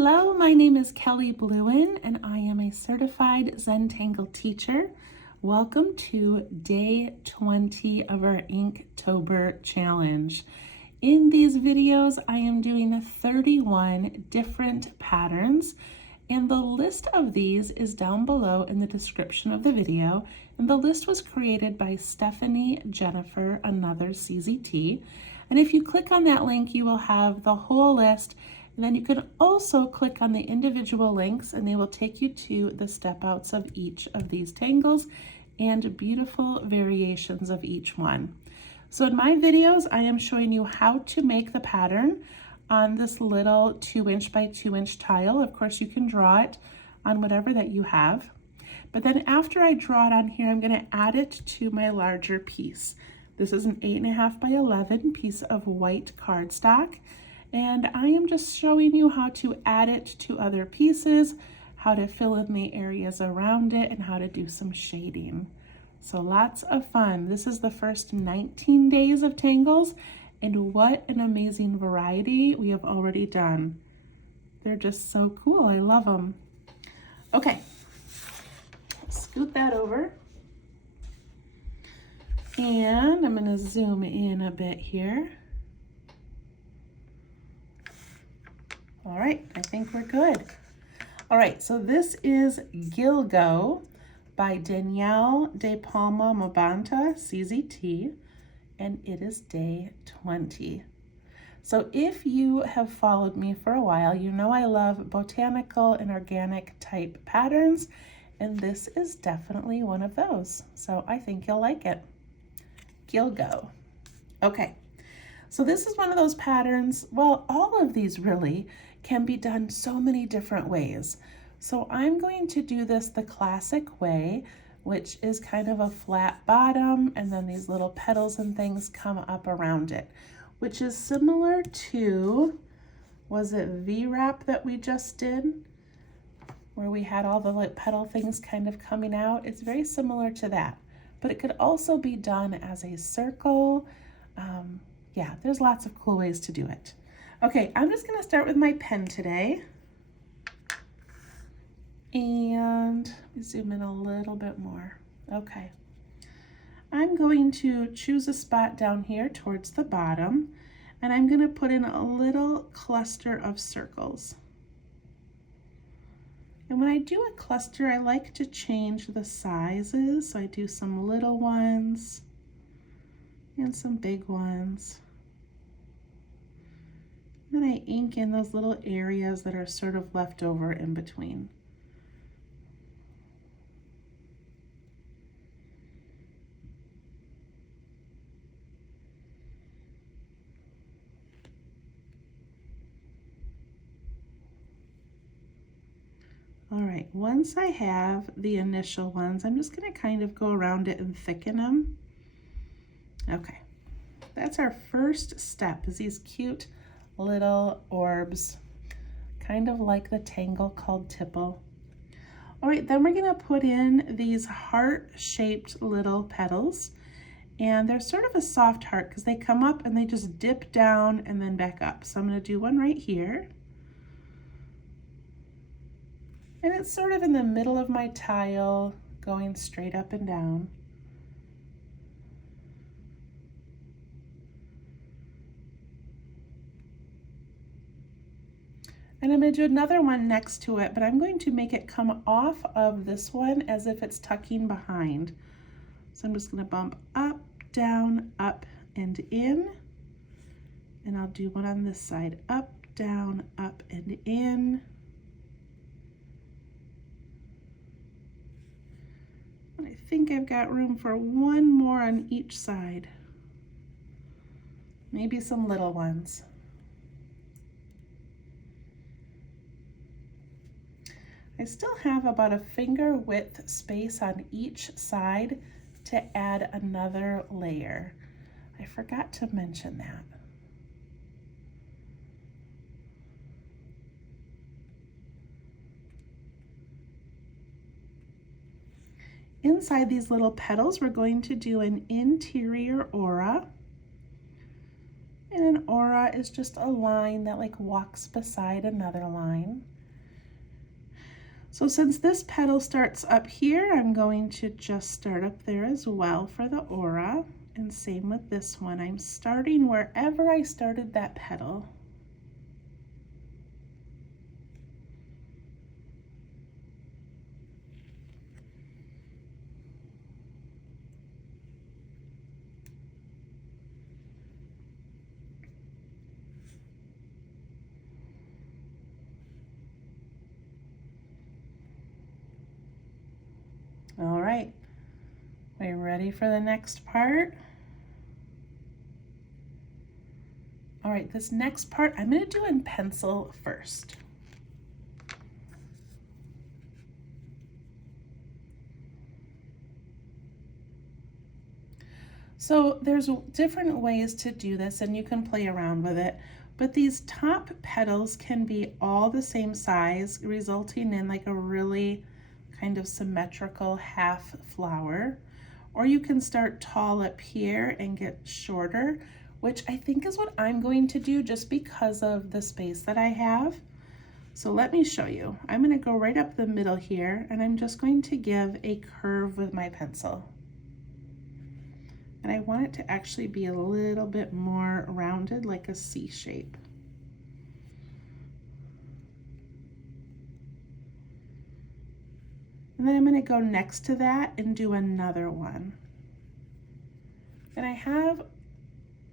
Hello, my name is Kelly Bluen and I am a certified Zentangle teacher. Welcome to day 20 of our Inktober challenge. In these videos, I am doing 31 different patterns, and the list of these is down below in the description of the video. And the list was created by Stephanie Jennifer, another CZT. And if you click on that link, you will have the whole list. And then you can also click on the individual links and they will take you to the step outs of each of these tangles and beautiful variations of each one. So in my videos, I am showing you how to make the pattern on this little 2" by 2" tile. Of course, you can draw it on whatever that you have. But then after I draw it on here, I'm going to add it to my larger piece. This is an 8.5 by 11 piece of white cardstock. And I am just showing you how to add it to other pieces, how to fill in the areas around it, and how to do some shading. So lots of fun. This is the first 19 days of tangles, and what an amazing variety we have already done. They're just so cool. I love them. Okay, scoot that over. And I'm going to zoom in a bit here. All right, I think we're good. All right, so this is Gilgo by Danielle De Palma Mabanta, CZT, and it is day 20. So if you have followed me for a while, you know I love botanical and organic type patterns, and this is definitely one of those. So I think you'll like it. Gilgo. Okay, so this is one of those patterns, well, all of these really can be done so many different ways. So I'm going to do this the classic way, which is kind of a flat bottom, and then these little petals and things come up around it, which is similar to, was it V-wrap that we just did, where we had all the like petal things kind of coming out? It's very similar to that, but it could also be done as a circle. Yeah, there's lots of cool ways to do it. Okay, I'm just gonna start with my pen today. And let me zoom in a little bit more. Okay. I'm going to choose a spot down here towards the bottom, and I'm gonna put in a little cluster of circles. And when I do a cluster, I like to change the sizes. So I do some little ones and some big ones. Then I ink in those little areas that are sort of left over in between. All right, once I have the initial ones, I'm just gonna kind of go around it and thicken them. Okay, that's our first step, is these cute little orbs, kind of like the tangle called tipple. All right, then we're gonna put in these heart-shaped little petals, and they're sort of a soft heart because they come up and they just dip down and then back up. So I'm gonna do one right here. And it's sort of in the middle of my tile, going straight up and down. And I'm going to do another one next to it, but I'm going to make it come off of this one as if it's tucking behind. So I'm just going to bump up, down, up, and in. And I'll do one on this side, up, down, up, and in. I think I've got room for one more on each side. Maybe some little ones. I still have about a finger width space on each side to add another layer. I forgot to mention that. Inside these little petals, we're going to do an interior aura. And an aura is just a line that like walks beside another line. So since this petal starts up here, I'm going to just start up there as well for the aura. And same with this one. I'm starting wherever I started that petal. All right, are you ready for the next part? All right, this next part I'm going to do in pencil first. So there's different ways to do this and you can play around with it, but these top petals can be all the same size, resulting in like a really kind of symmetrical half flower. Or you can start tall up here and get shorter, which I think is what I'm going to do just because of the space that I have. So let me show you. I'm going to go right up the middle here and I'm just going to give a curve with my pencil. And I want it to actually be a little bit more rounded, like a C shape. And then I'm going to go next to that and do another one. And I have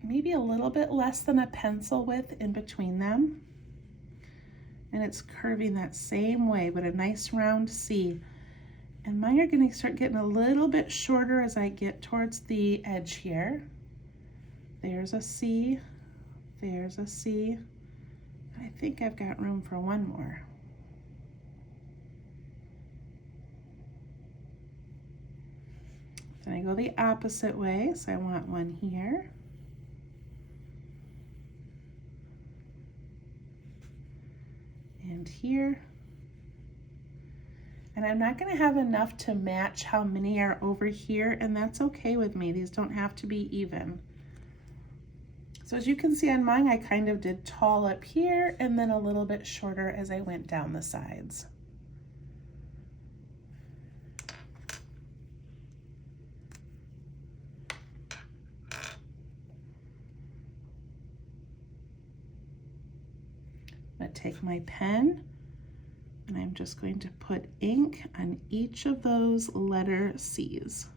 maybe a little bit less than a pencil width in between them. And it's curving that same way, but a nice round C. And mine are going to start getting a little bit shorter as I get towards the edge here. There's a C, there's a C. I think I've got room for one more. Then I go the opposite way, so I want one here. And here. And I'm not going to have enough to match how many are over here, and that's okay with me. These don't have to be even. So as you can see on mine, I kind of did tall up here and then a little bit shorter as I went down the sides. I'm going to take my pen and I'm just going to put ink on each of those letter C's.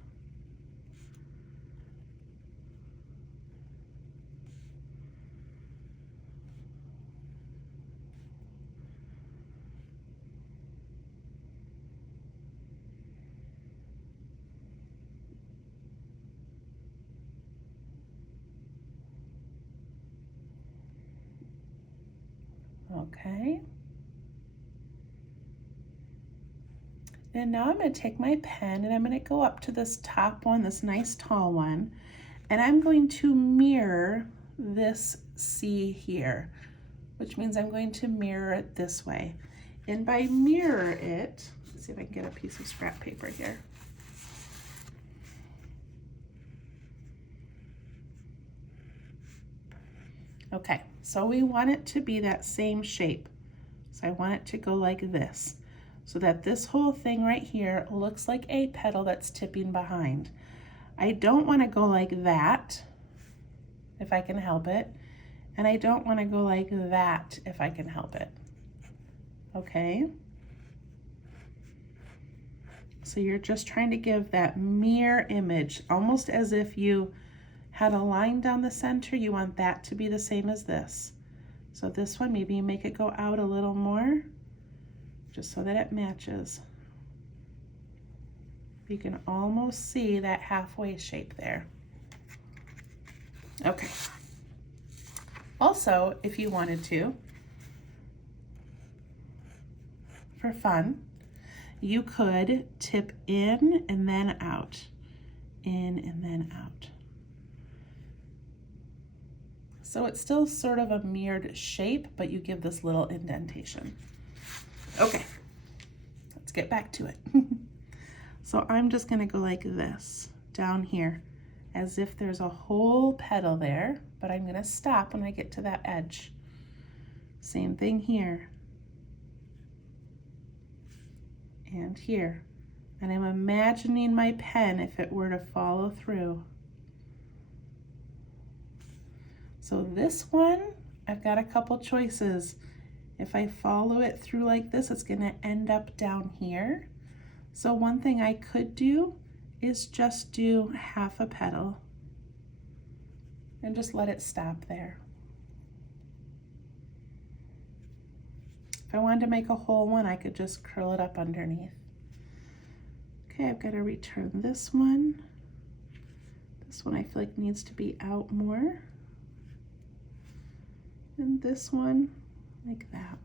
Okay. And now I'm going to take my pen and I'm going to go up to this top one, this nice tall one, and I'm going to mirror this C here, which means I'm going to mirror it this way. And by mirror it, let's see if I can get a piece of scrap paper here. Okay, so we want it to be that same shape. So I want it to go like this, so that this whole thing right here looks like a petal that's tipping behind. I don't want to go like that, if I can help it, and I don't want to go like that, if I can help it. Okay? So you're just trying to give that mirror image, almost as if you had a line down the center. You want that to be the same as this. So this one, maybe you make it go out a little more, just so that it matches. You can almost see that halfway shape there. Okay. Also, if you wanted to, for fun, you could tip in and then out, in and then out. So it's still sort of a mirrored shape, but you give this little indentation. Okay, let's get back to it. So I'm just gonna go like this, down here, as if there's a whole petal there. but I'm gonna stop when I get to that edge. Same thing here. And here. And I'm imagining my pen if it were to follow through. So this one, I've got a couple choices. If I follow it through like this, it's gonna end up down here. So one thing I could do is just do half a petal and just let it stop there. If I wanted to make a whole one, I could just curl it up underneath. Okay, I've got to return this one. This one I feel like needs to be out more. And this one, like that.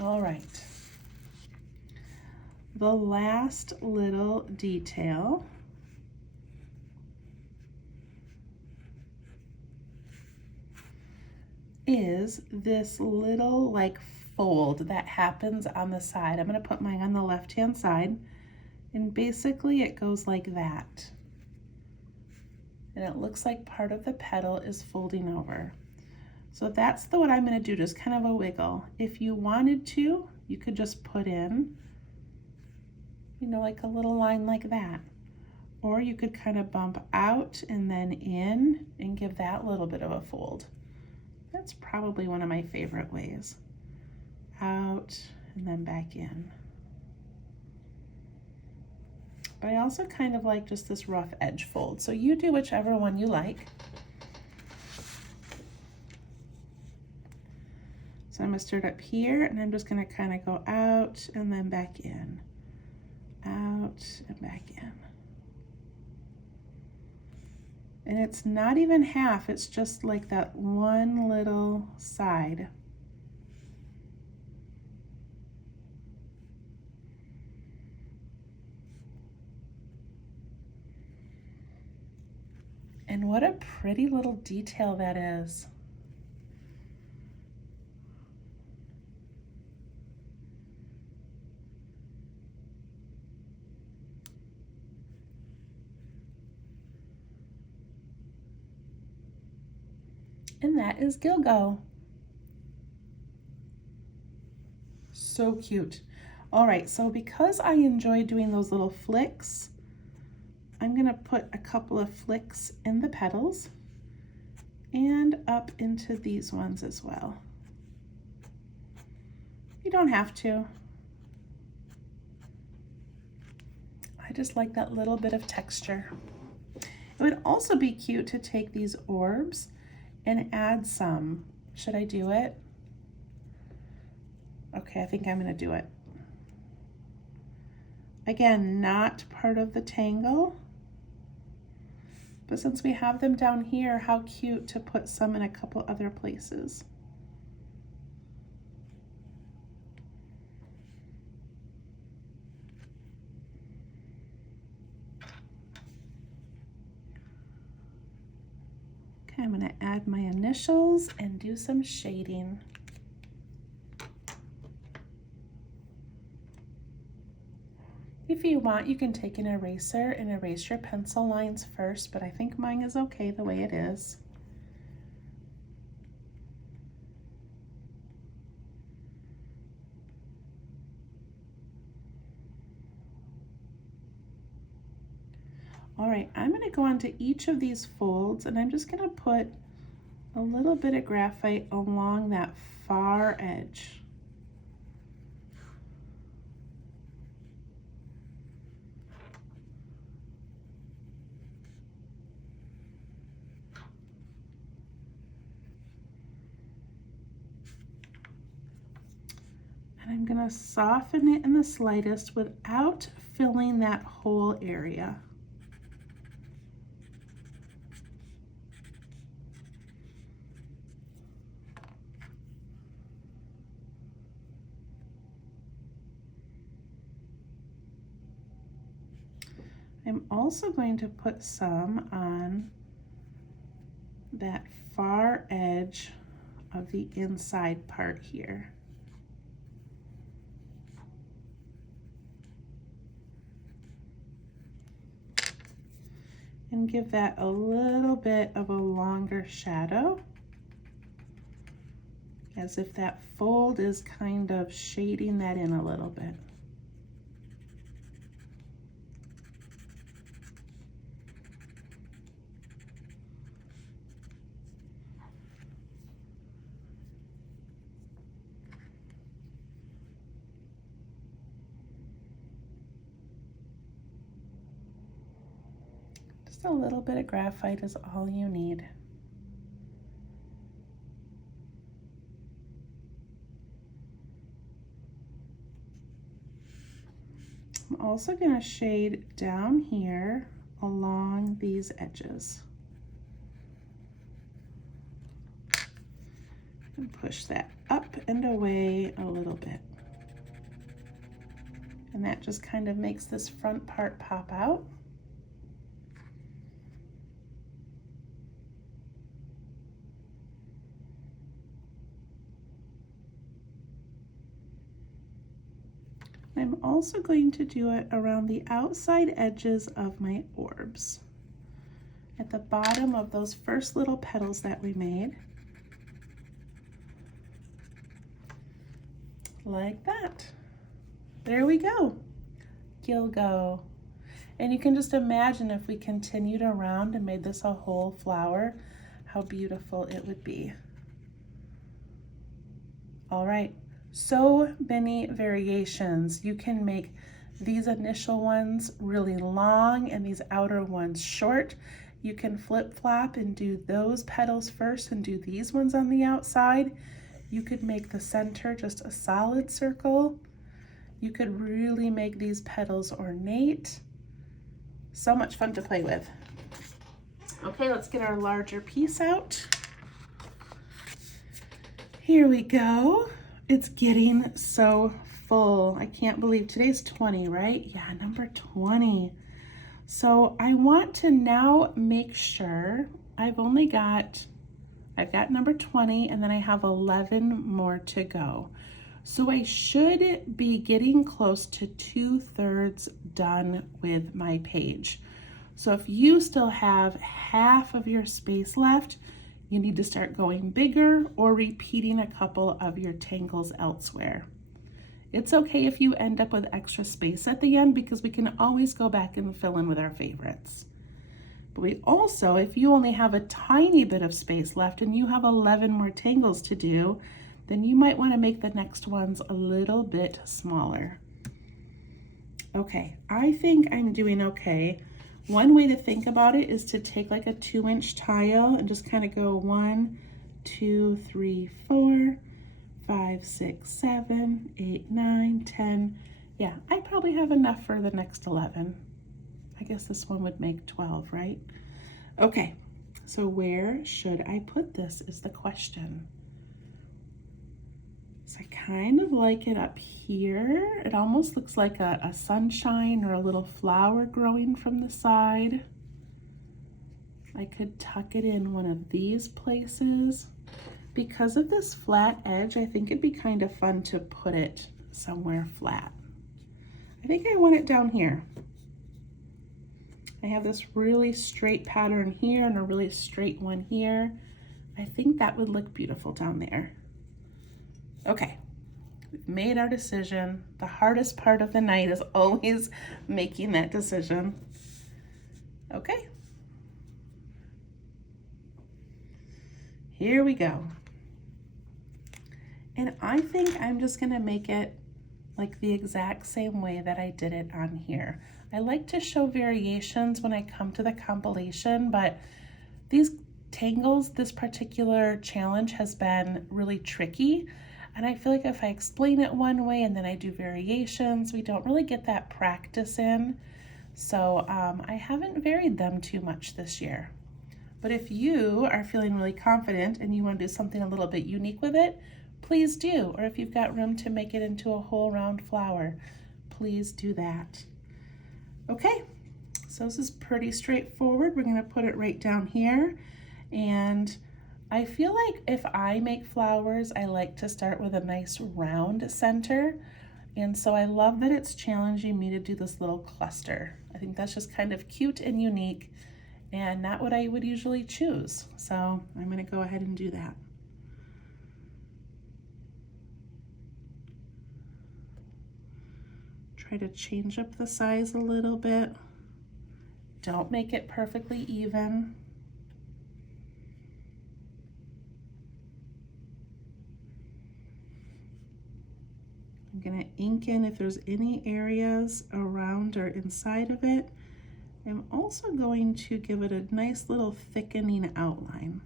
All right. The last little detail is this little like fold that happens on the side. I'm going to put mine on the left-hand side, and basically it goes like that. And it looks like part of the petal is folding over. So that's what I'm going to do, just kind of a wiggle. If you wanted to, you could just put in, you know, like a little line like that. Or you could kind of bump out and then in and give that little bit of a fold. That's probably one of my favorite ways. Out and then back in. But I also kind of like just this rough edge fold. So you do whichever one you like. So I'm going to start up here, and I'm just going to kind of go out and then back in. Out and back in. And it's not even half, it's just like that one little side. And what a pretty little detail that is. And that is Gilgo. So cute. All right, so because I enjoy doing those little flicks, I'm gonna put a couple of flicks in the petals and up into these ones as well. You don't have to. I just like that little bit of texture. It would also be cute to take these orbs and add some. Should I do it? Okay, I think I'm gonna do it. Again, not part of the tangle, but since we have them down here, how cute to put some in a couple other places. Okay, I'm gonna add my initials and do some shading. If you want, you can take an eraser and erase your pencil lines first, but I think mine is okay the way it is. All right, I'm gonna go onto each of these folds, and I'm just gonna put a little bit of graphite along that far edge. And I'm gonna soften it in the slightest without filling that whole area. I'm also going to put some on that far edge of the inside part here. And give that a little bit of a longer shadow, as if that fold is kind of shading that in a little bit. Just a little bit of graphite is all you need. I'm also going to shade down here along these edges. And push that up and away a little bit. And that just kind of makes this front part pop out. I'm also going to do it around the outside edges of my orbs, at the bottom of those first little petals that we made, like that. There we go, Gilgo. And you can just imagine if we continued around and made this a whole flower, how beautiful it would be. All right. So many variations. You can make these initial ones really long and these outer ones short. You can flip-flop and do those petals first and do these ones on the outside. You could make the center just a solid circle. You could really make these petals ornate. So much fun to play with. Okay, let's get our larger piece out. Here we go. It's getting so full. I can't believe today's 20, right? Yeah, number 20. So I want to now make sure I've got number 20 and then I have 11 more to go. So I should be getting close to 2/3 done with my page. So if you still have half of your space left, you need to start going bigger or repeating a couple of your tangles elsewhere. It's okay if you end up with extra space at the end because we can always go back and fill in with our favorites. But we also, if you only have a tiny bit of space left and you have 11 more tangles to do, then you might want to make the next ones a little bit smaller. Okay, I think I'm doing okay. One way to think about it is to take like a 2-inch tile and just kind of go 1, 2, 3, 4, 5, 6, 7, 8, 9, 10. Yeah, I probably have enough for the next 11. I guess this one would make 12, right? Okay, so where should I put this is the question. So I kind of like it up here. It almost looks like a sunshine or a little flower growing from the side. I could tuck it in one of these places. Because of this flat edge, I think it'd be kind of fun to put it somewhere flat. I think I want it down here. I have this really straight pattern here and a really straight one here. I think that would look beautiful down there. Okay, we've made our decision. The hardest part of the night is always making that decision. Okay, here we go. And I think I'm just gonna make it like the exact same way that I did it on here. I like to show variations when I come to the compilation, but these tangles, this particular challenge has been really tricky. And I feel like if I explain it one way and then I do variations, we don't really get that practice in. So I haven't varied them too much this year. But if you are feeling really confident and you want to do something a little bit unique with it, please do. Or if you've got room to make it into a whole round flower, please do that. Okay, so this is pretty straightforward. We're going to put it right down here. And I feel like if I make flowers, I like to start with a nice round center. And so I love that it's challenging me to do this little cluster. I think that's just kind of cute and unique and not what I would usually choose. So I'm gonna go ahead and do that. Try to change up the size a little bit. Don't make it perfectly even. I'm gonna ink in if there's any areas around or inside of it. I'm also going to give it a nice little thickening outline.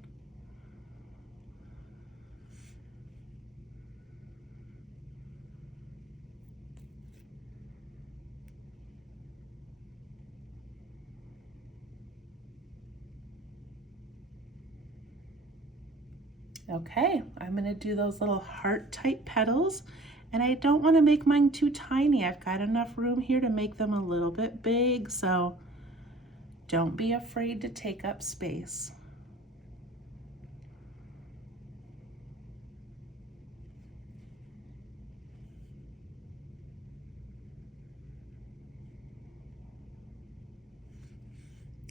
Okay, I'm gonna do those little heart type petals, and I don't wanna make mine too tiny. I've got enough room here to make them a little bit big, so don't be afraid to take up space.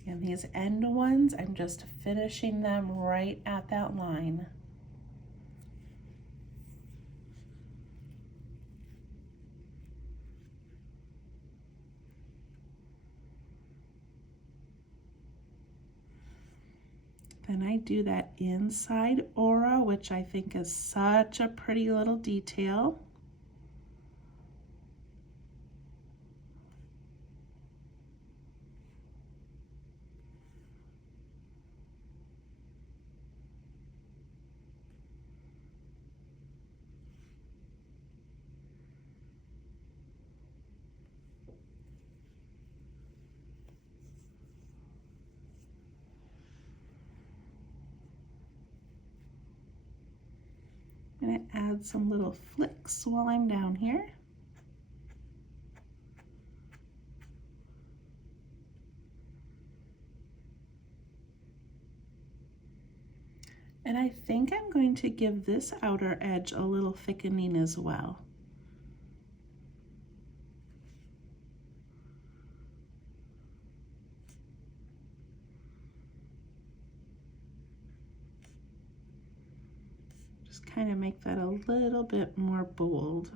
And these end ones, I'm just finishing them right at that line. Then I do that inside aura, which I think is such a pretty little detail. I'm going to add some little flicks while I'm down here. And I think I'm going to give this outer edge a little thickening as well. Just kind of make that a little bit more bold.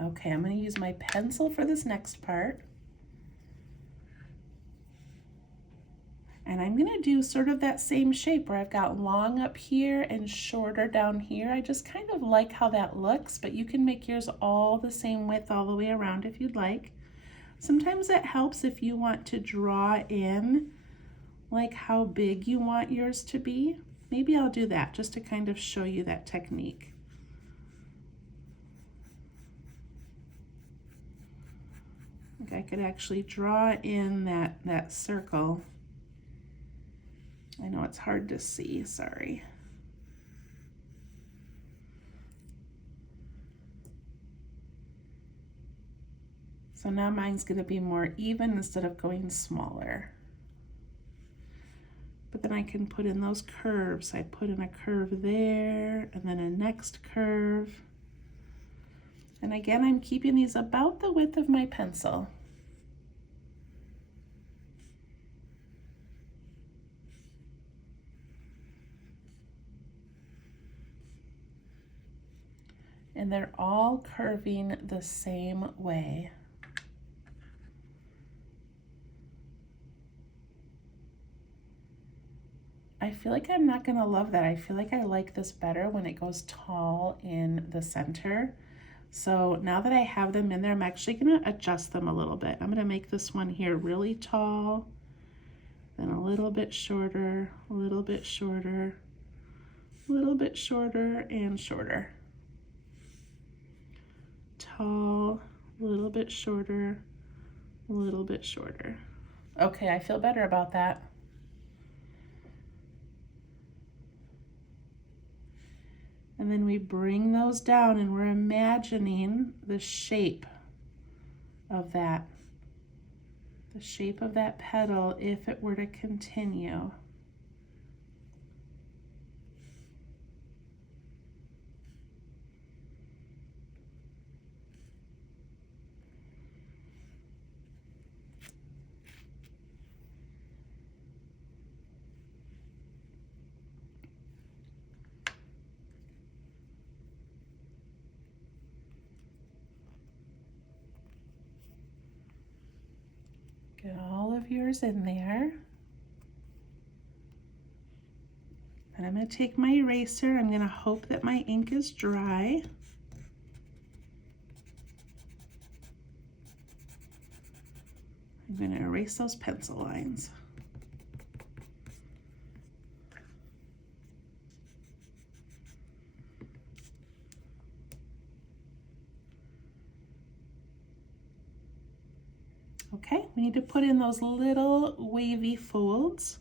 Okay, I'm going to use my pencil for this next part. And I'm going to do sort of that same shape where I've got long up here and shorter down here. I just kind of like how that looks, but you can make yours all the same width all the way around if you'd like. Sometimes it helps if you want to draw in like how big you want yours to be. Maybe I'll do that just to kind of show you that technique. I could actually draw in that circle. I know it's hard to see, sorry. So now mine's going to be more even instead of going smaller. But then I can put in those curves. I put in a curve there and then a next curve. And again, I'm keeping these about the width of my pencil. And they're all curving the same way. I feel like I'm not gonna love that. I feel like I like this better when it goes tall in the center. So now that I have them in there, I'm actually gonna adjust them a little bit. I'm gonna make this one here really tall, then a little bit shorter, a little bit shorter, a little bit shorter, and shorter. Tall, a little bit shorter, a little bit shorter. Okay, I feel better about that. And then we bring those down and we're imagining the shape of that. The shape of that petal if it were to continue. Get all of yours in there. And I'm going to take my eraser. I'm going to hope that my ink is dry. I'm going to erase those pencil lines. Okay, we need to put in those little wavy folds.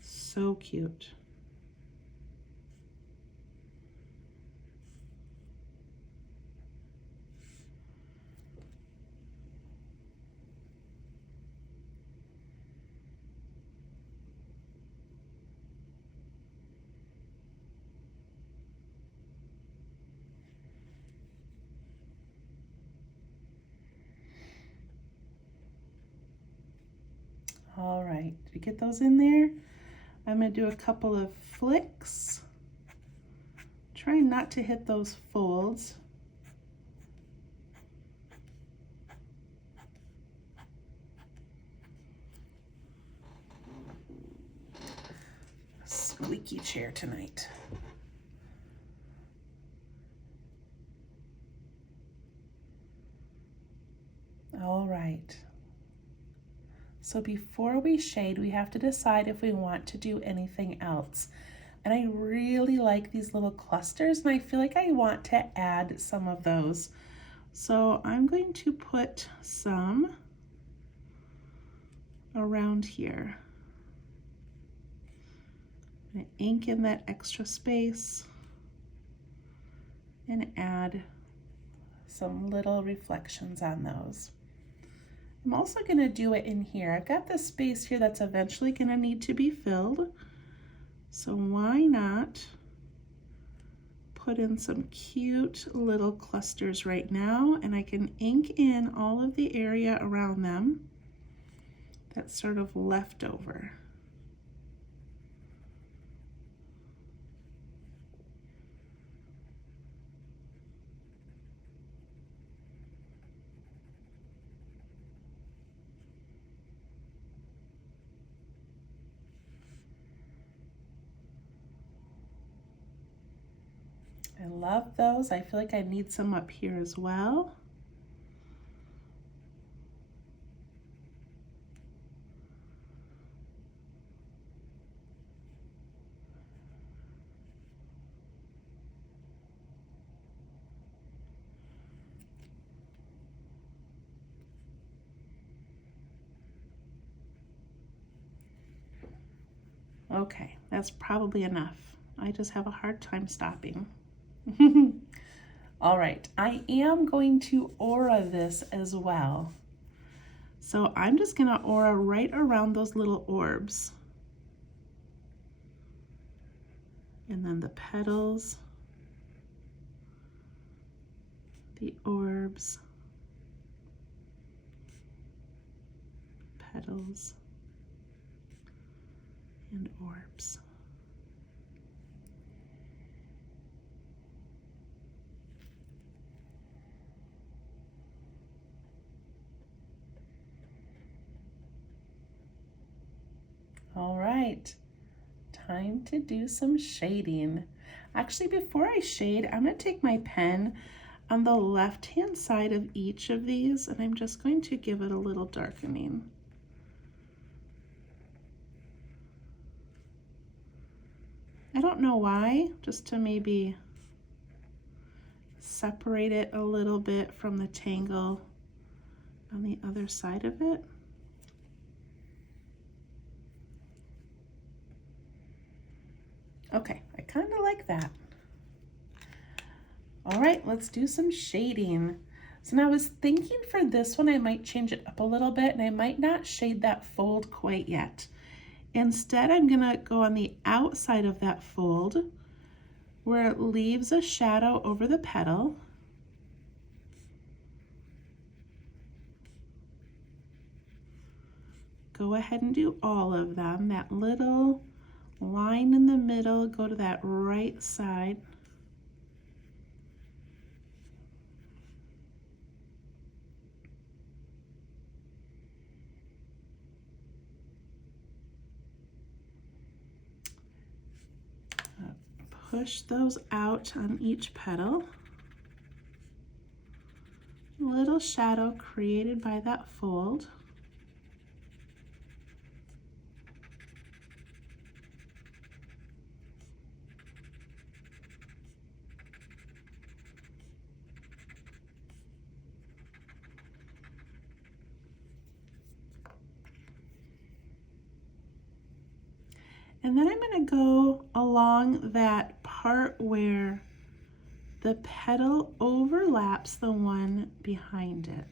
So cute. All right, did you get those in there? I'm going to do a couple of flicks. Try not to hit those folds. Squeaky chair tonight. All right. So before we shade, we have to decide if we want to do anything else. And I really like these little clusters, and I feel like I want to add some of those. So I'm going to put some around here. I'm going to ink in that extra space and add some little reflections on those. I'm also going to do it in here. I've got this space here that's eventually going to need to be filled. So why not put in some cute little clusters right now, and I can ink in all of the area around them that's sort of left over. I love those. I feel like I need some up here as well. Okay, that's probably enough. I just have a hard time stopping. All right, I am going to aura this as well. So I'm just gonna aura right around those little orbs. And then the petals, the orbs, petals, and orbs. All right, time to do some shading. Actually, before I shade, I'm going to take my pen on the left-hand side of each of these, and I'm just going to give it a little darkening. I don't know why, just to maybe separate it a little bit from the tangle on the other side of it. Okay, I kind of like that. All right, let's do some shading. So now I was thinking for this one, I might change it up a little bit and I might not shade that fold quite yet. Instead, I'm gonna go on the outside of that fold where it leaves a shadow over the petal. Go ahead and do all of them. That little line in the middle, go to that right side. Push those out on each petal. Little shadow created by that fold. And then I'm going to go along that part where the petal overlaps the one behind it.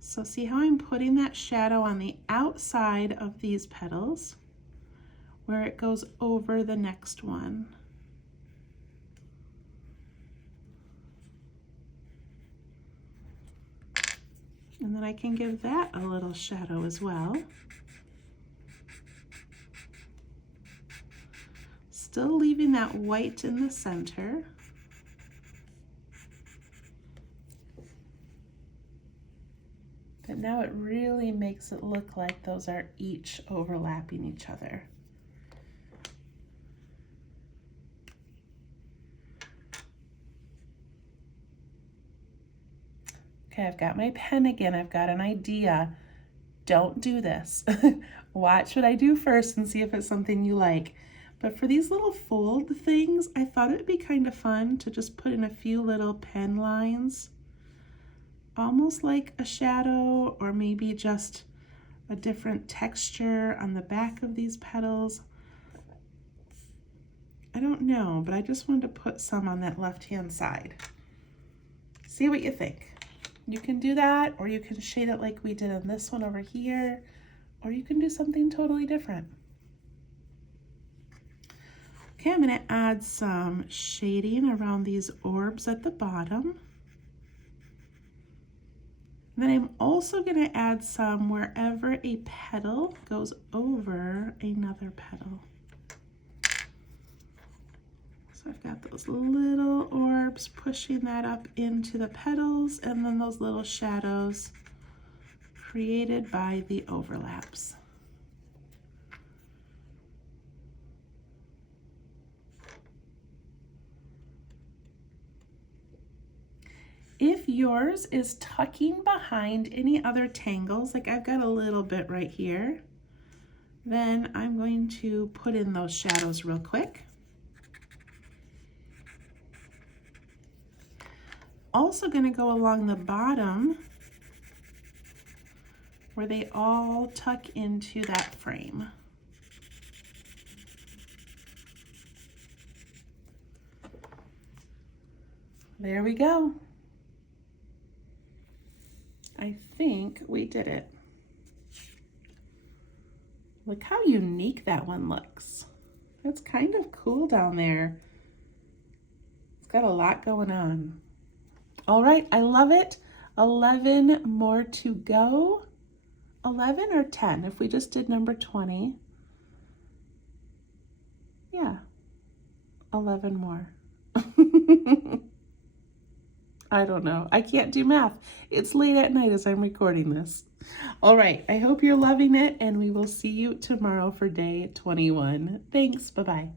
So see how I'm putting that shadow on the outside of these petals where it goes over the next one. And then I can give that a little shadow as well. Still leaving that white in the center. But now it really makes it look like those are each overlapping each other. Okay, I've got my pen again. I've got an idea. Don't do this. Watch what I do first and see if it's something you like. But for these little fold things, I thought it would be kind of fun to just put in a few little pen lines, almost like a shadow or maybe just a different texture on the back of these petals. I don't know, but I just wanted to put some on that left-hand side. See what you think. You can do that, or you can shade it like we did on this one over here, or you can do something totally different. Okay, I'm going to add some shading around these orbs at the bottom. And then I'm also going to add some wherever a petal goes over another petal. So I've got those little orbs pushing that up into the petals, and then those little shadows created by the overlaps. If yours is tucking behind any other tangles, like I've got a little bit right here, then I'm going to put in those shadows real quick. Also going to go along the bottom where they all tuck into that frame. There we go. I think we did it. Look how unique that one looks. That's kind of cool down there. It's got a lot going on. All right, I love it. 11 more to go. 11 or 10 if we just did number 20. Yeah, 11 more. I don't know. I can't do math. It's late at night as I'm recording this. All right. I hope you're loving it, and we will see you tomorrow for day 21. Thanks. Bye-bye.